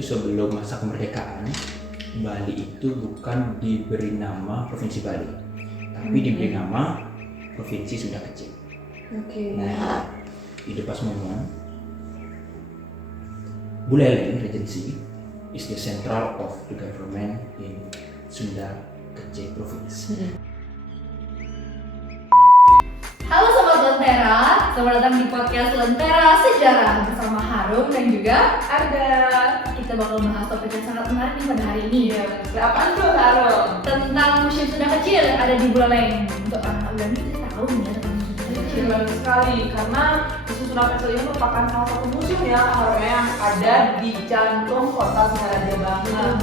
itu sebelum masa kemerdekaan, Bali itu bukan diberi nama Provinsi Bali, tapi diberi nama Provinsi Sunda Kecil. Nah, itu pas ngomong, Buleleng Regency is the central of the government in Sunda Kecil Province. Halo Sobat Lentera, selamat datang di podcast Lentera Sejarah bersama Harum dan juga Ada. kita bakal bahas topik yang sangat menarik nih pada hari ini. Apaan tuh Harum? Tentang museum Sunda Kecil yang ada di Buleleng. Untuk anak Buleleng kita tahu nih ya tentang museum Sunda Kecil. Bagus sekali karena Museum Sunda Kecil ini merupakan salah satu museum ya Harumnya yang ada di jantung kota Singaraja banget.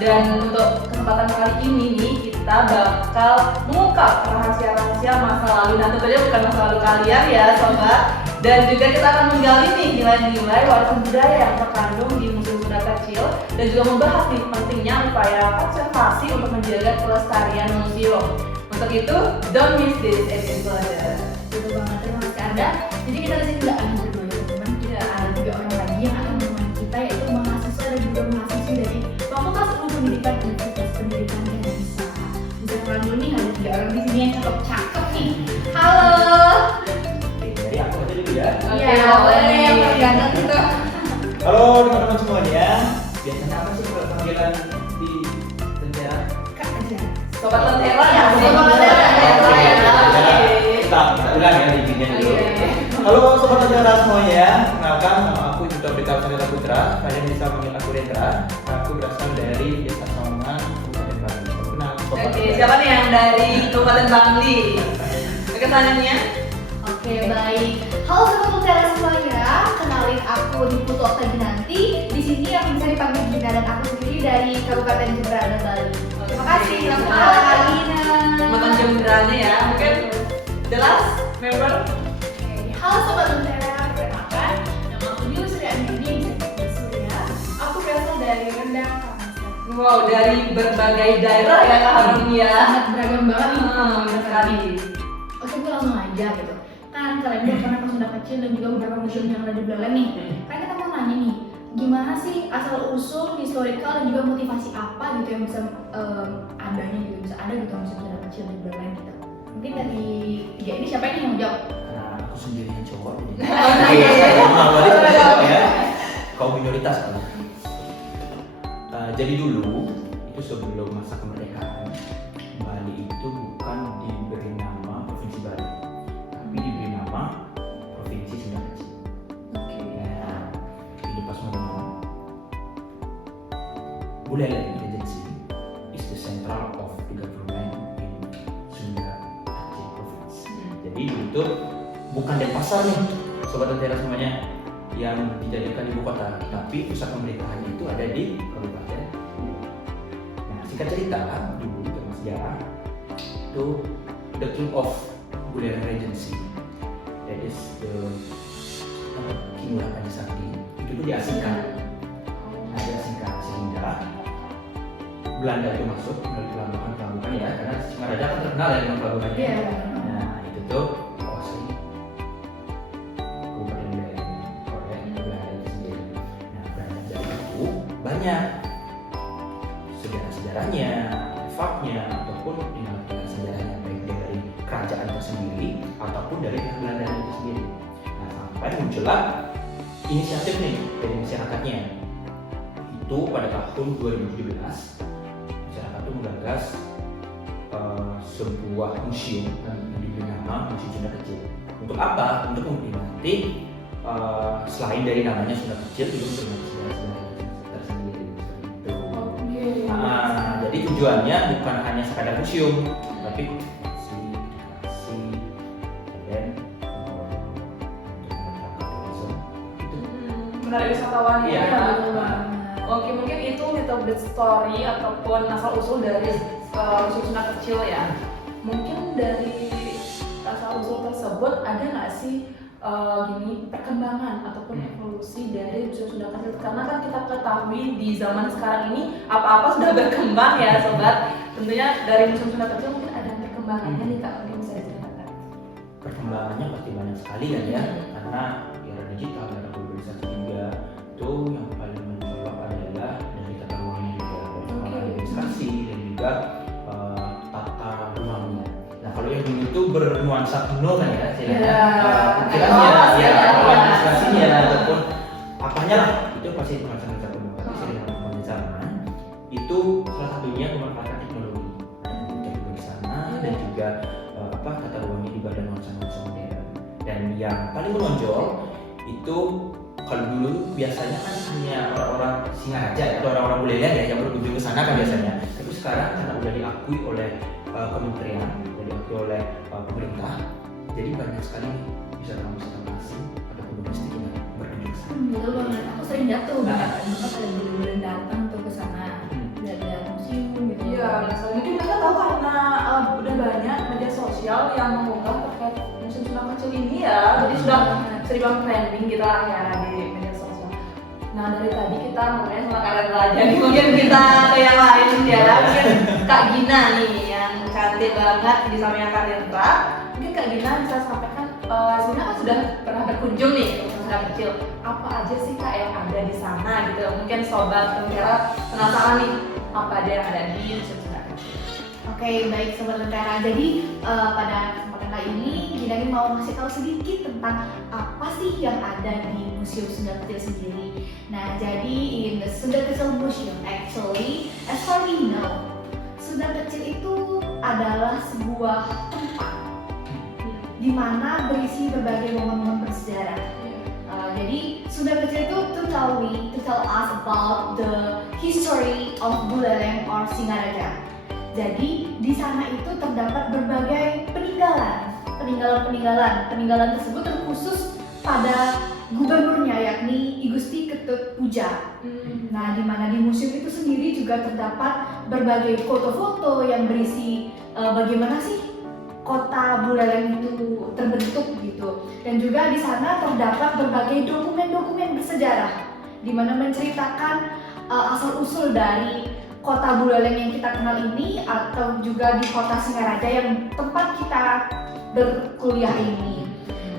Dan untuk kesempatan kali ini nih kita bakal mengungkap rahasia-rahasia masa lalu. Nah tentunya bukan masa lalu kalian ya sobat. Dan juga kita akan menggali nih nilai-nilai warisan budaya yang terkandung di Museum Sunda Kecil dan juga membahas nih pentingnya upaya konservasi untuk menjaga kelestarian museum. Untuk itu, don't miss this episode. Betul banget, terima kasih Anda. Jadi kita di sini tidak hanya berdua ya teman, kita ada juga orang lagi yang akan menemani kita, yaitu mahasiswa dan juga mahasiswi dari Fakultas Ilmu Pendidikan Universitas Pendidikan Indonesia. Bisa kenalan dulu nih, ada 3 orang di sini yang cakep-cakep nih. Halo. Dari aku aja dulu ya. Iya, boleh yang ganteng itu. Halo teman-teman semuanya. Biasanya apa sih kalau panggilan di Lentera? Kak aja. Sobat Lentera ya, Sobat Lentera ya. Kita ulang ya di sini dulu. Halo Sobat Lentera semuanya. Kenalkan, nama aku Yuta Brita Saneta Putra. Kalian bisa panggil aku Lentera. Aku berasal dari Desa Saungan, Kabupaten Bali. Kenal Sobat Oke, Lentera. siapa nih yang dari Kabupaten Bangli? Oke, selanjutnya. Oke, baik. Halo Sobat Lentera semuanya, kenalin aku Niputu Oktaginanti. Di sini yang bisa dipanggil Gina dan aku sendiri dari Kabupaten Jemberana, Bali. Terima kasih. Selamat malam Kak Gina. Teman Jemberana ya, mungkin jelas member. Oke, halo Sobat Lentera, perkenalkan nama aku Diu Sri Andini, bisa dipanggil Surya. Aku berasal dari Rendang, Karangasem. Wow, dari berbagai daerah ya Kak Harum ini ya. Sangat beragam banget nih. Benar sekali. Oke, gue langsung aja gitu. Kan kalian udah pernah ke Sunda Kecil dan juga beberapa museum yang ada di Buleleng nih. Kan kita mau nanya nih, gimana sih asal usul, historical dan juga motivasi apa gitu yang bisa adanya gitu, bisa ada gitu museum Sunda Kecil di Buleleng gitu. Mungkin dari 3 ini siapa yang mau jawab? Karena aku sendiri yang cowok. Oke. Saya mengawali seperti ya. Kaum minoritas kan. Jadi dulu itu sebelum masa kemerdekaan, Bali itu bukan diberi nama Provinsi Bali, tapi diberi nama Provinsi Sunda Kecil. Nah, itu pas ngomong, Buleleng Regency is the central of the government in Sunda Kecil Province. Jadi itu bukan Denpasar nih, Sobat Lentera semuanya, yang dijadikan ibu kota, tapi pusat pemerintahannya itu ada di Kabupaten. Nah, singkat cerita, dulu dalam sejarah itu the King of Buleleng Regency, that is the King Lapajasakti, itu tuh diasingkan. Nah, diasingkan sehingga Belanda itu masuk melalui pelabuhan ya, karena Singaraja kan terkenal ya dengan pelabuhannya. Iya. Nah, itu tuh menguasai Kabupaten Buleleng oleh Belanda itu sendiri. Nah, Belanda dari itu banyak sejarah-sejarahnya, artefaknya, ataupun peninggalan sejarahnya, baik dari kerajaan tersendiri ataupun dari pihak Belanda itu sendiri. Nah, sampai muncullah inisiatif nih dari masyarakatnya. Itu pada tahun 2017 masyarakat itu menggagas sebuah museum yang diberi nama Museum Sunda Kecil. Untuk apa? Untuk memperingati selain dari namanya Sunda Kecil juga memperingati sejarah-sejarah tersendiri seperti itu. Nah, jadi tujuannya bukan hanya sekadar museum, tapi edukasi dan itu. Menarik wisatawan Iya. ya. Oke, mungkin itu little bit story ataupun asal usul dari Museum Sunda Kecil ya. Mungkin dari asal usul tersebut ada nggak sih gini perkembangan ataupun evolusi dari Museum Sunda Kecil? Karena kan kita ketahui di zaman sekarang ini apa-apa sudah berkembang ya sobat. Tentunya dari Museum Sunda Kecil mungkin ada perkembangannya nih Kak, mungkin bisa diceritakan. Perkembangannya pasti banyak sekali kan ya, karena era digital, era globalisasi juga itu yang paling menjawab adalah juga tata ruangnya. Nah kalau yang dulu itu bernuansa kuno kan ya, pikirannya, administrasinya ataupun apanya lah, itu pasti nuansa kuno. Tapi sering dengan zaman itu salah satunya memanfaatkan teknologi di sana dan juga tata ruangnya juga ada nuansa modern. Dan yang paling menonjol itu kalau dulu biasanya kan hanya orang-orang Singaraja atau orang-orang Buleleng ya yang berkunjung ke sana kan biasanya. Tapi sekarang karena udah diakui oleh kementerian, udah diakui oleh pemerintah, jadi banyak sekali wisata asing ataupun domestik yang berkunjung ke sana. Betul banget, aku sering jatuh banget ada bener-bener datang tuh ke sana lihat museum gitu. Iya, mungkin mereka tahu karena udah banyak media sosial yang mengunggah terkait musim Sunda Kecil ini ya, jadi sudah sering trending kita ya di media sosial. Nah dari tadi kita ngomongin sama kalian raja nih, mungkin kita ke yang lain ya. Mungkin Kak Gina nih yang cantik banget di sampingnya Kak Rendra. Mungkin Kak Gina bisa sampaikan sebenarnya kan sudah pernah berkunjung nih ke Sunda Kecil. Apa aja sih Kak yang ada di sana gitu? Mungkin sobat Lentera penasaran nih apa aja yang ada di musim Sunda Kecil. Oke, baik Sobat Lentera. Jadi pada kesempatan kali ini Gina ini mau ngasih tahu sedikit tentang apa sih yang ada di Museum Sunda Kecil sendiri. Nah, jadi in the Sunda Kecil Museum actually, as far we know, Sunda Kecil itu adalah sebuah tempat di mana berisi berbagai momen-momen bersejarah. Jadi Sunda Kecil itu to tell us about the history of Buleleng or Singaraja. Jadi di sana itu terdapat berbagai peninggalan tersebut terkhusus pada gubernurnya yakni I Gusti Ketut Puja. Nah, di mana di museum itu sendiri juga terdapat berbagai foto-foto yang berisi bagaimana sih kota Buleleng itu terbentuk gitu. Dan juga di sana terdapat berbagai dokumen-dokumen bersejarah di mana menceritakan asal-usul dari kota Buleleng yang kita kenal ini atau juga di kota Singaraja yang tempat kita berkuliah ini.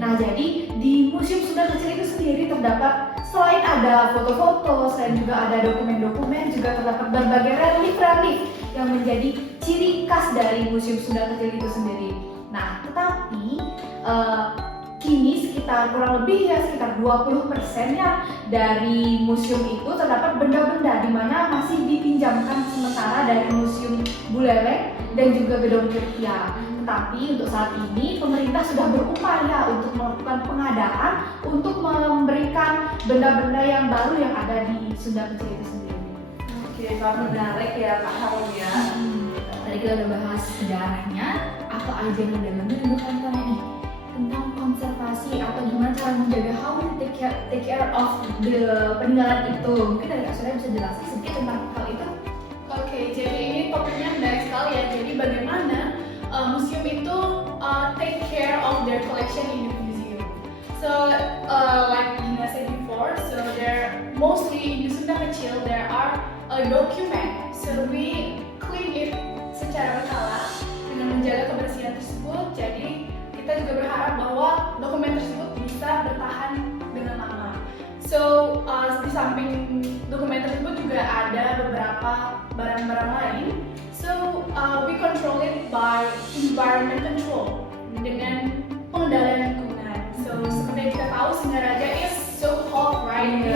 Nah, jadi di Museum Sunda Kecil itu sendiri terdapat selain ada foto-foto, selain juga ada dokumen-dokumen, juga terdapat berbagai relief-relief yang menjadi ciri khas dari Museum Sunda Kecil itu sendiri. Nah, tetapi kini sekitar kurang lebih ya sekitar 20%-nya dari museum itu terdapat benda-benda di mana masih dipinjamkan sementara dari Museum Buleleng dan juga Gedong Kirtia. Tetapi untuk saat ini pemerintah sudah berupaya untuk melakukan pengadaan untuk memberikan benda-benda yang baru yang ada di Sunda Kecil itu sendiri. Oke, sangat menarik ya Kak Harun ya. Tadi kita udah bahas sejarahnya, apa aja yang ada nanti untuk tanya nih tentang konservasi atau gimana cara menjaga how to take care of the peninggalan itu. Mungkin dari Kak Surya bisa jelasin sedikit tentang hal itu. Oke, jadi ini topiknya menarik sekali ya. Jadi bagaimana museum itu take care of their collection in the museum. So like Gina said before, so there mostly in the Sunda Kecil there are a document. So we clean it secara berkala dengan menjaga kebersihan tersebut. Jadi kita juga berharap bahwa dokumen tersebut bisa bertahan dengan lama. So di samping dokumen tersebut juga ada beberapa barang-barang lain. So we control it by environment control dengan pengendalian lingkungan. So seperti yang kita tahu Singaraja is so hot, right?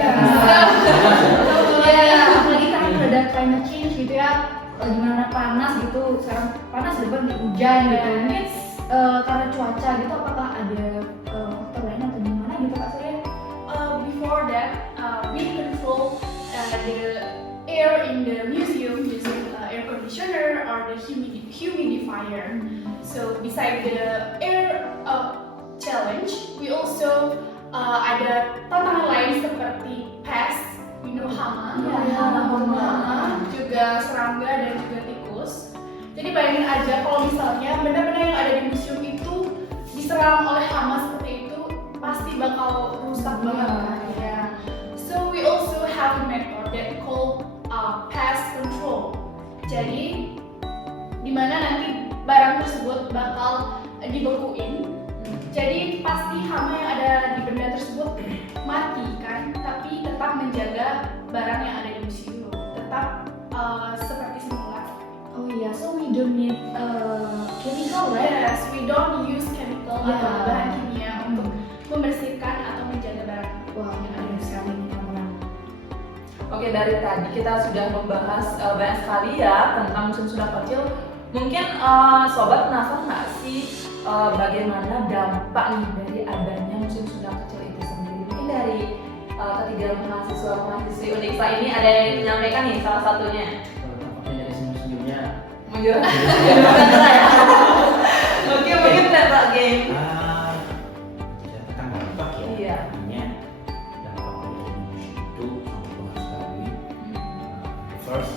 Apalagi kan ada climate change gitu ya, gimana panas gitu, sekarang panas depan hujan gitu. Mungkin karena cuaca gitu, apakah ada faktor lain atau gimana gitu Kak Surya? Before that, we control the air in the museum using air conditioner or the humidifier. So beside the air challenge, we also ada tantangan lain seperti pest, hama, juga serangga dan juga tikus. Jadi bayangin aja kalau misalnya benda-benda yang ada di museum itu diserang oleh hama seperti itu, pasti bakal rusak banget kan ya. So we also have a method that called pest control. Jadi dimana nanti barang tersebut bakal dibekuin. Jadi pasti hama yang ada di benda tersebut mati kan, tapi tetap menjaga barang yang ada di museum tetap seperti semula. Oh iya, don't need chemical, right? Yes, we don't use chemical Yeah. atau bahan kimia untuk membersihkan atau menjaga barang. Wah, ada sekali nih teman-teman. Oke, dari tadi kita sudah membahas banyak sekali ya tentang musim sunat kecil. Mungkin sobat penasaran nggak sih bagaimana dampak nih dari adanya musim sunat kecil itu sendiri? Mungkin dari ketiga mahasiswa-mahasiswi Uniksa ini ada yang menyampaikan nih salah satunya. Tampaknya dari senyum-senyumnya Menjurus ya. Oke, mungkin tembak game. saya tekan dampak ya. Iya. Artinya dampak dari musim itu sangat luas sekali. First,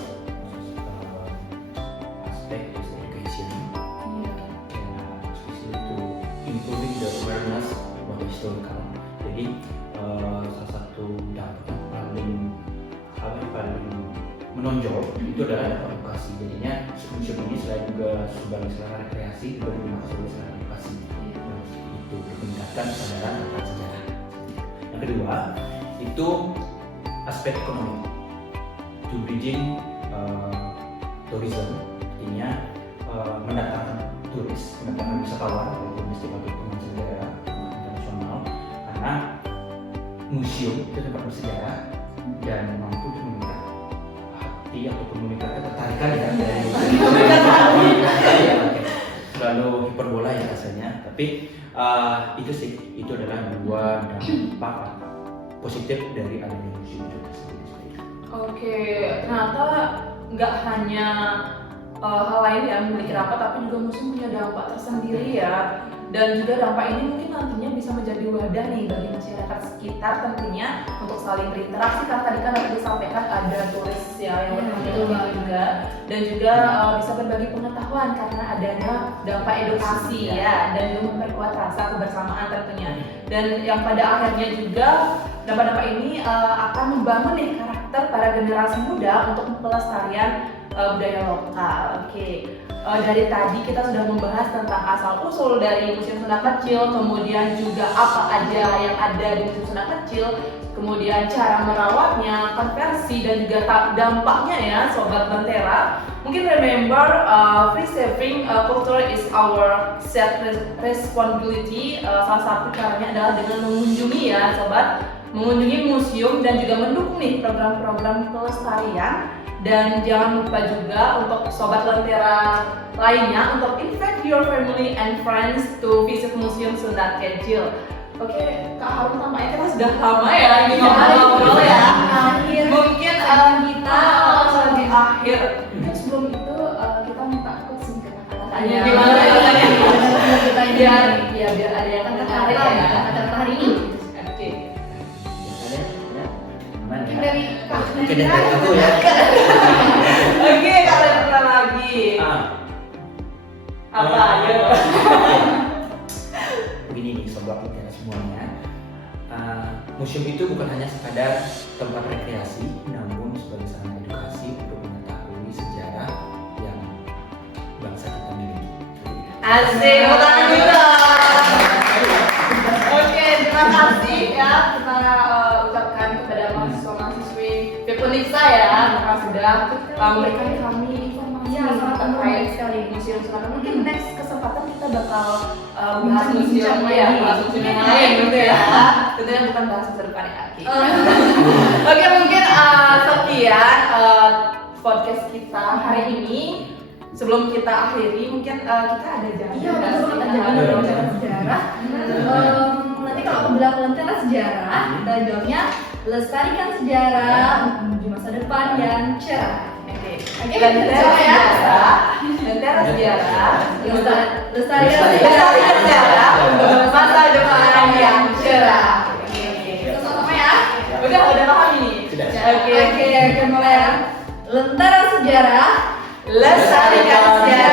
aspek is education. Especially to improving the awareness about the historical. Jadi salah satu dampak yang paling menonjol itu adalah dampak edukasi. Jadinya museum ini selain juga sebagai sarana rekreasi juga digunakan sebagai sarana edukasi. Itu meningkatkan kesadaran tentang sejarah. Yang kedua itu aspek ekonomi. To bridging tourism, artinya mendatangkan turis, mendatangkan wisatawan dari domestik maupun mancanegara internasional, karena museum itu tempat bersejarah dan mampu untuk meningkat hati ataupun meningkatkan ketertarikan ya dari selalu hiperbola ya rasanya, tapi itu sih, itu adalah dua dampak positif dari adanya museum itu sendiri. Oke, ternyata nggak hanya hal lain yang memiliki dampak, tapi juga museum punya dampak tersendiri ya. Dan juga dampak ini mungkin nantinya bisa menjadi wadah nih bagi masyarakat sekitar tentunya untuk saling berinteraksi, karena tadi kan disampaikan ada turis ya yang berkunjung juga, dan juga bisa berbagi pengetahuan karena adanya dampak edukasi ya, dan juga memperkuat rasa kebersamaan tentunya. Dan yang pada akhirnya juga dampak-dampak ini akan membangun nih karakter para generasi muda untuk pelestarian budaya lokal. Oke. Dari tadi kita sudah membahas tentang asal-usul dari Museum Sunda Kecil, kemudian juga apa aja yang ada di Museum Sunda Kecil, kemudian cara merawatnya, konversi, dan juga dampaknya ya Sobat Lentera. Mungkin remember, preserving culture is our shared responsibility. Salah satu caranya adalah dengan mengunjungi ya Sobat, mengunjungi museum dan juga mendukung nih program-program pelestarian. Dan jangan lupa juga untuk Sobat Lentera lainnya untuk invite your family and friends to visit Museum Sunda Kecil. Oke, Kak Harun tampaknya kita sudah lama ya ini ngobrol ya. Mungkin kita di akhir. Mungkin sebelum itu kita minta quotes nih kata-katanya. Gimana ya? Biar ada yang tertarik ya. Kata hari ini. Oke. Mungkin dari Kak Mungkin dari aku ya. Oke, Kak Lentera lagi. Apa aja? Begini nih Sobat Lentera semuanya, museum itu bukan hanya sekadar tempat rekreasi, namun sebagai sarana edukasi untuk mengetahui sejarah yang bangsa kita miliki. Asik, tangan juga. Oke, terima kasih ya kita ucapkan kepada mahasiswa-mahasiswi Uniksa ya, karena sudah memberikan kami informasi terkait sekali museum Sunda. Mungkin next kesempatan kita bakal bahas museum ya, bahas museum yang lain gitu ya. Tentunya bukan bahas masa depan ya. Oke, mungkin sekian podcast kita hari ini. Sebelum kita akhiri, mungkin kita ada janji. Iya, betul, kita jangan sejarah. Nanti kalau aku bilang Lentera sejarah, kita jawabnya lestarikan sejarah menuju masa depan yang cerah. Oke, Lentera sejarah, Lentera sejarah, lestarikan sejarah untuk masa depan yang cerah. Sama ya. Udah paham ini. Sudah. Oke, Mulai ya. Lentera sejarah, lestarikan sejarah